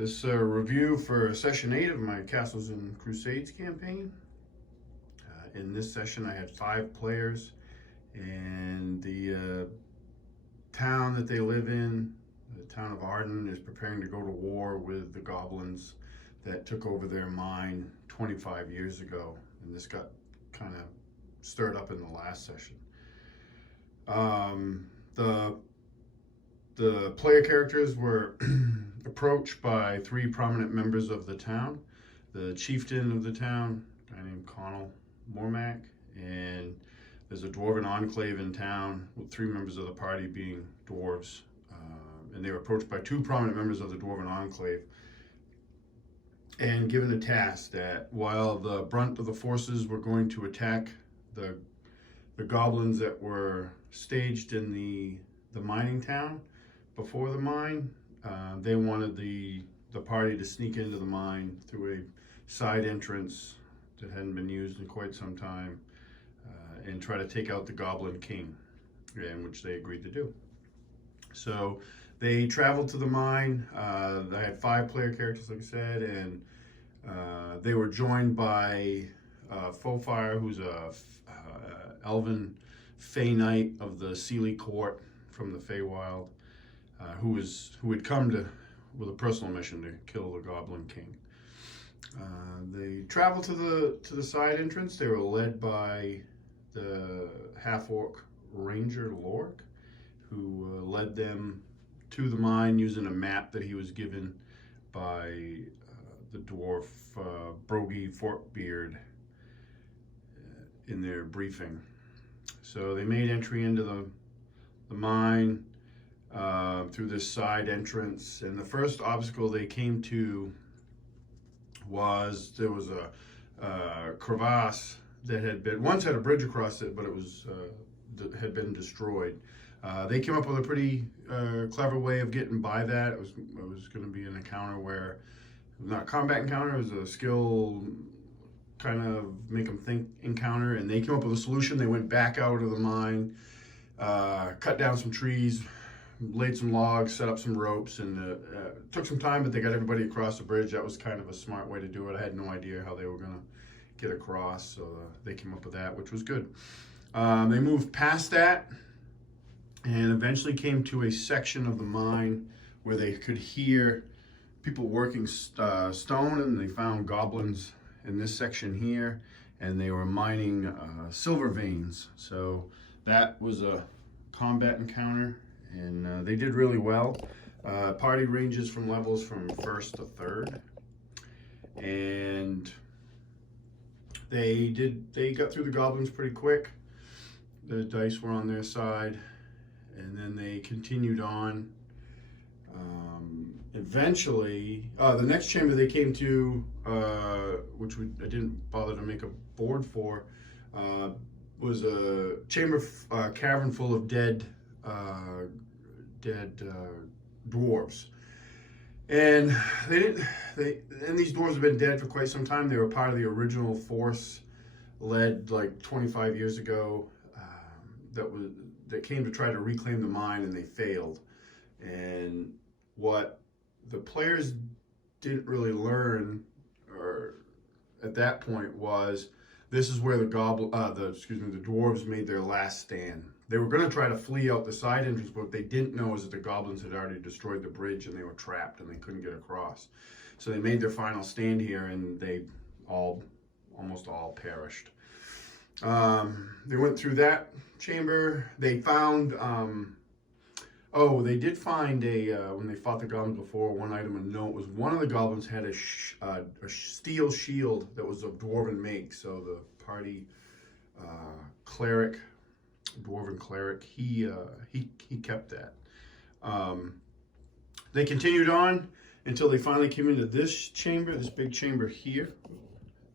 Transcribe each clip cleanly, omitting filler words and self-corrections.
This review for session 8 of my Castles and Crusades campaign. In this session I had 5 players, and the town that they live in, the town of Arden, is preparing to go to war with the goblins that took over their mine 25 years ago, and this got kind of stirred up in the last session. The player characters were approached by 3 prominent members of the town. The chieftain of the town, a guy named Connell Mormac, and there's a dwarven enclave in town with 3 members of the party being dwarves. And they were approached by 2 prominent members of the dwarven enclave and given a task that while the brunt of the forces were going to attack the goblins that were staged in the mining town before the mine, they wanted the party to sneak into the mine through a side entrance that hadn't been used in quite some time, and try to take out the Goblin King, and which they agreed to do. So they traveled to the mine. They had 5 player characters, like I said, and they were joined by Fofire, who's a elven Fey Knight of the Sealy Court from the Feywild, who had come with a personal mission to kill the Goblin King. They traveled to the side entrance. They were led by the half-orc ranger Lork, who led them to the mine using a map that he was given by the dwarf Brogy Forkbeard in their briefing. So they made entry into the mine through this side entrance, and the first obstacle they came to was there was a crevasse that once had a bridge across it, but it was had been destroyed. They came up with a pretty clever way of getting by that. It was going to be an encounter where, not a combat encounter, it was a skill kind of make them think encounter, and they came up with a solution. They went back out of the mine, cut down some trees, laid some logs, set up some ropes, and it took some time, but they got everybody across the bridge. That was kind of a smart way to do it. I had no idea how they were going to get across, so they came up with that, which was good. They moved past that and eventually came to a section of the mine where they could hear people working stone, and they found goblins in this section here, and they were mining silver veins. So that was a combat encounter, and they did really well. Party ranges from levels from 1st to 3rd, and they got through the goblins pretty quick. The dice were on their side, and then they continued on. Eventually, the next chamber they came to, which I didn't bother to make a board for, was a chamber, cavern full of dead dwarves. And these dwarves have been dead for quite some time. They were part of the original force led like 25 years ago, that came to try to reclaim the mine, and they failed. And what the players didn't really learn, or at that point, was this is where the dwarves made their last stand. They were going to try to flee out the side entrance, but what they didn't know is that the goblins had already destroyed the bridge, and they were trapped, and they couldn't get across. So they made their final stand here, and they almost all perished. They went through that chamber. They found, they did find when they fought the goblins before, one item of note was one of the goblins had a steel shield that was of dwarven make. So the party dwarven cleric, he kept that. They continued on until they finally came into this chamber, this big chamber here,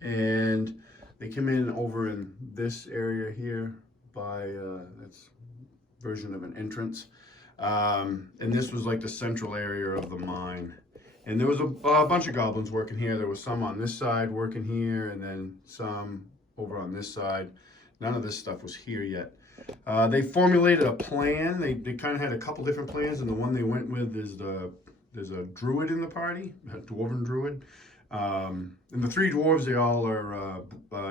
and they came in over in this area here by that's version of an entrance, and this was like the central area of the mine. And there was a bunch of goblins working here. There was some on this side working here, and then some over on this side. None of this stuff was here yet. They formulated a plan. They kind of had a couple different plans, and the one they went with is the there's a druid in the party, a dwarven druid. And the three dwarves, they all are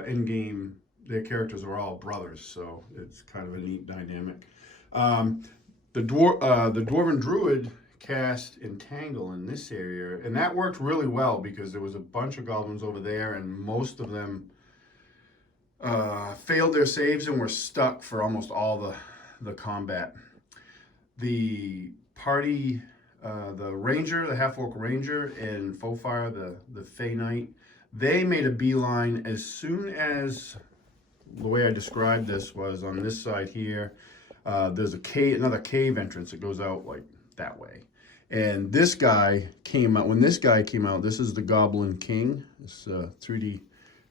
in-game, their characters are all brothers, so it's kind of a neat dynamic. The dwarven druid cast Entangle in this area, and that worked really well because there was a bunch of goblins over there, and most of them failed their saves and were stuck for almost all the combat. The party, the ranger, the half-orc ranger, and Fofire, the Fey Knight, they made a beeline as soon as, the way I described this was on this side here, there's a cave, another cave entrance that goes out like that way. And this guy came out, when this guy came out, this is the Goblin King, this 3D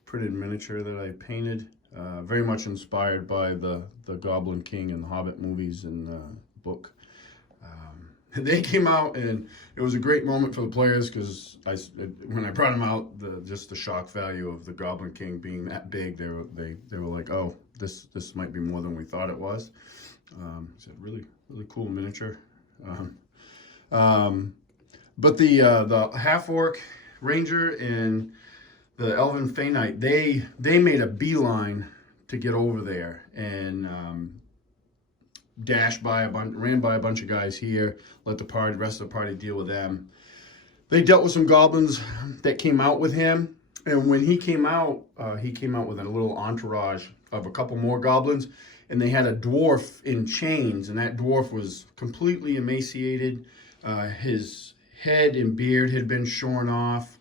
printed miniature that I painted, very much inspired by the Goblin King and the Hobbit movies and book. They came out, and it was a great moment for the players because when I brought them out, just the shock value of the Goblin King being that big, they were like, oh, this might be more than we thought it was. It's a really cool miniature. But the half-orc ranger and the elven Fey Knight, they made a beeline to get over there and ran by a bunch of guys here, let the rest of the party deal with them. They dealt with some goblins that came out with him, and when he came out with a little entourage of a couple more goblins, and they had a dwarf in chains, and that dwarf was completely emaciated. His head and beard had been shorn off,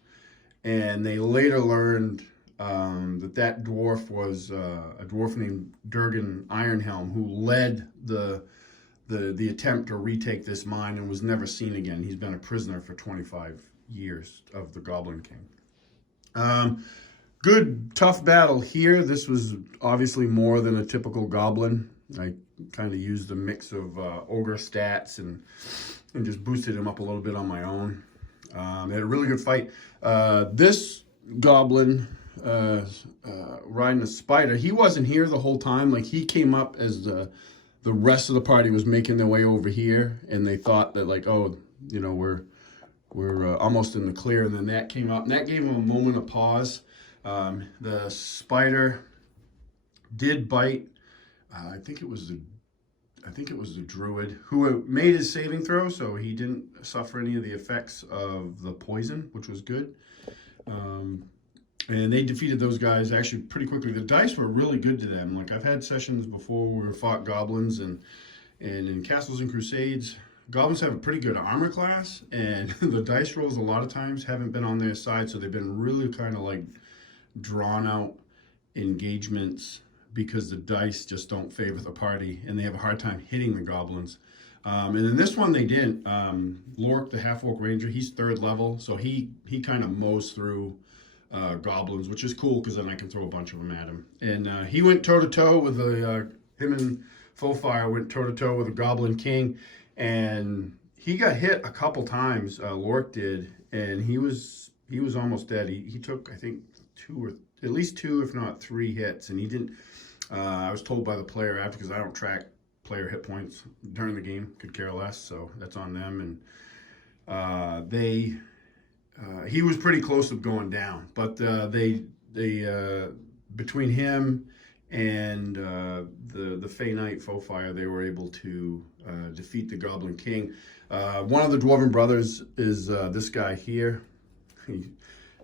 and they later learned that dwarf was a dwarf named Durgan Ironhelm, who led the attempt to retake this mine and was never seen again. He's been a prisoner for 25 years of the Goblin King. Good, tough battle here. This was obviously more than a typical goblin. I kind of used a mix of ogre stats and just boosted him up a little bit on my own. They had a really good fight. This goblin riding a spider, he wasn't here the whole time. Like, he came up as the rest of the party was making their way over here, and they thought that, like, oh, you know, we're almost in the clear, and then that came up, and that gave him a moment of pause. The spider did bite. I think it was the druid who made his saving throw, so he didn't suffer any of the effects of the poison, which was good. And they defeated those guys actually pretty quickly. The dice were really good to them. Like, I've had sessions before where we fought goblins, and in Castles and Crusades, goblins have a pretty good armor class, and the dice rolls a lot of times haven't been on their side, so they've been really kind of like drawn out engagements because the dice just don't favor the party, and they have a hard time hitting the goblins. And in this one, they didn't. Lork, the half-orc ranger, he's 3rd level, so he kind of mows through goblins, which is cool because then I can throw a bunch of them at him. And he went toe-to-toe with him and Fofire went toe-to-toe with the Goblin King, and he got hit a couple times, Lork did, and he was almost dead. He took, I think, at least 2, if not 3 hits, and he didn't. I was told by the player after, because I don't track player hit points during the game, could care less, so that's on them. And he was pretty close to going down, but they between him and the Fey Knight Fofire, they were able to defeat the Goblin King. One of the Dwarven brothers is this guy here,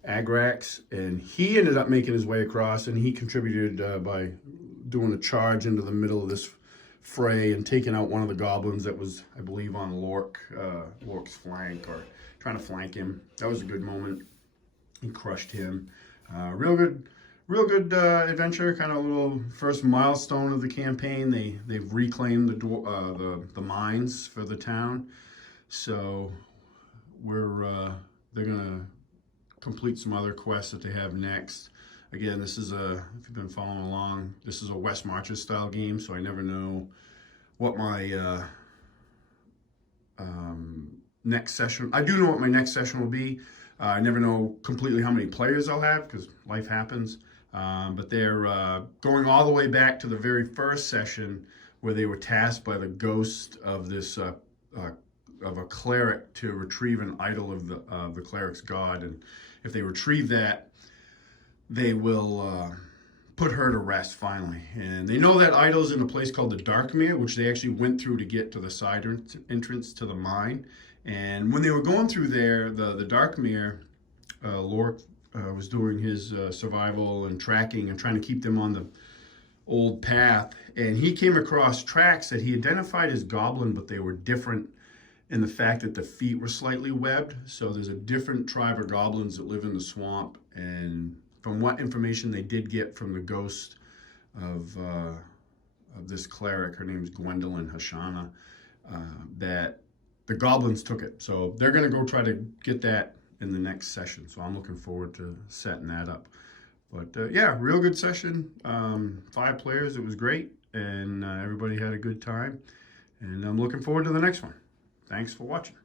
Agrax, and he ended up making his way across, and he contributed by doing a charge into the middle of this fray and taking out one of the goblins that was, I believe, on Lork's flank, or trying to flank him. That was a good moment. He crushed him. Real good adventure. Kind of a little first milestone of the campaign. They've reclaimed the mines for the town, so they're gonna complete some other quests that they have next. Again, this is if you've been following along, this is a West Marches style game, so I never know what my next session. I do know what my next session will be. I never know completely how many players I'll have because life happens. But they're going all the way back to the very first session where they were tasked by the ghost of this of a cleric to retrieve an idol of the cleric's god, and if they retrieve that, they will put her to rest finally. And they know that idol's in a place called the Darkmere, which they actually went through to get to the side entrance to the mine. And when they were going through there, the Darkmere, Lork was doing his survival and tracking and trying to keep them on the old path. And he came across tracks that he identified as goblin, but they were different in the fact that the feet were slightly webbed. So there's a different tribe of goblins that live in the swamp. And from what information they did get from the ghost of this cleric, her name's Gwendolyn Hashana, that the goblins took it. So they're going to go try to get that in the next session. So I'm looking forward to setting that up. But yeah, real good session. 5 players, it was great, and everybody had a good time. And I'm looking forward to the next one. Thanks for watching.